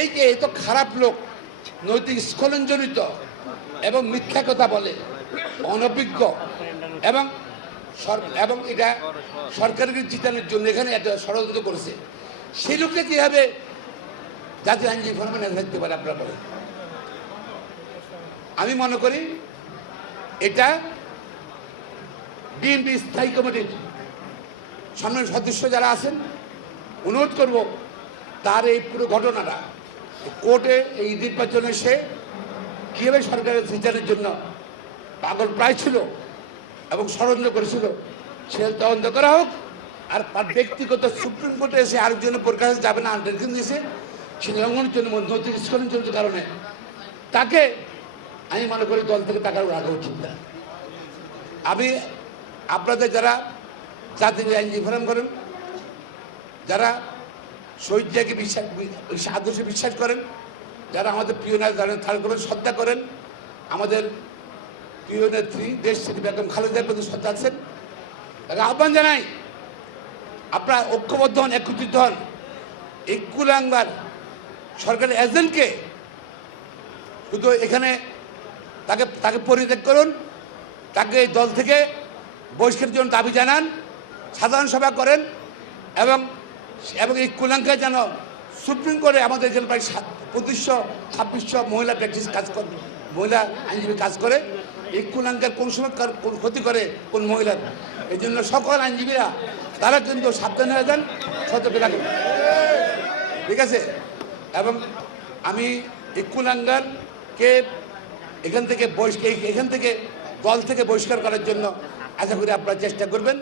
এই যে এত খারাপ লোক, নৈতিক স্খলন জড়িত এবং মিথ্যা কথা বলে, অনভিজ্ঞ এবং এবং এটা সরকারকে জিতানোর জন্য এখানে একটা ষড়যন্ত্র করেছে। সেই লোকটা কীভাবে জাতীয় আইনজীবী ফোরামে থাকতে পারে আপনারা বলেন? আমি মনে করি এটা বিএনপি স্থায়ী কমিটির সম্মানিত সদস্য যারা আছেন, অনুরোধ করব তার এই পুরো ঘটনাটা কোর্টে এই নির্বাচনে সে কীভাবে সরকারের বিচারের জন্য পাগল প্রায় ছিল এবং ষড়যন্ত্র করেছিল, সে তদন্ত করা হোক। আর তার ব্যক্তিগত সুপ্রিম কোর্টে এসে আরেকজনের প্রকাশ যাবে না আন্ডারগ্রিন দিয়েছে, সে লঙ্ঘনের জন্য নৈতিক কারণে। তাকে আমি মনে করি দল থেকে টাকা রাখা উচিত না। আমি আপনাদের যারা জাতির আইনজীবী ফোরাম করেন, যারা শহীদকে বিশ্বাস আদর্শে বিশ্বাস করেন। যারা আমাদের প্রিয় নেতা, যারা তার শ্রদ্ধা করেন। আমাদের প্রিয় নেত্রী দেশ থেকে বেগম খালেদার প্রতি শ্রদ্ধা আছেন তাকে আহ্বান জানাই, আপনারা ঐক্যবদ্ধ হন, একত্রিত হন। এই কুলাঙ্গার সরকারের এজেন্টকে শুধু এখানে তাকে তাকে পরিত্যাগ করুন। তাকে এই দল থেকে বহিষ্কারের জন্য দাবি জানান। সাধারণ সভা করেন এবং এবং এই কুলাঙ্কায় যেন সুপ্রিম কোর্টে আমাদের এখানে প্রায় সাত, পঁচিশশো, ছাব্বিশশো মহিলা প্র্যাকটিস কাজ করে, মহিলা আইনজীবী কাজ করে। এই কুলাঙ্কার কোন সময় কোন ক্ষতি করে কোন মহিলার এই জন্য সকল আইনজীবীরা, তারা কিন্তু সাবধান হয়ে যান, সতর্ক রাখেন ঠিক আছে? এবং আমি এই কুলাঙ্গারকে এখান থেকে বহিষ্কার এখান থেকে দল থেকে বহিষ্কার করার জন্য আশা করি আপনারা চেষ্টা করবেন।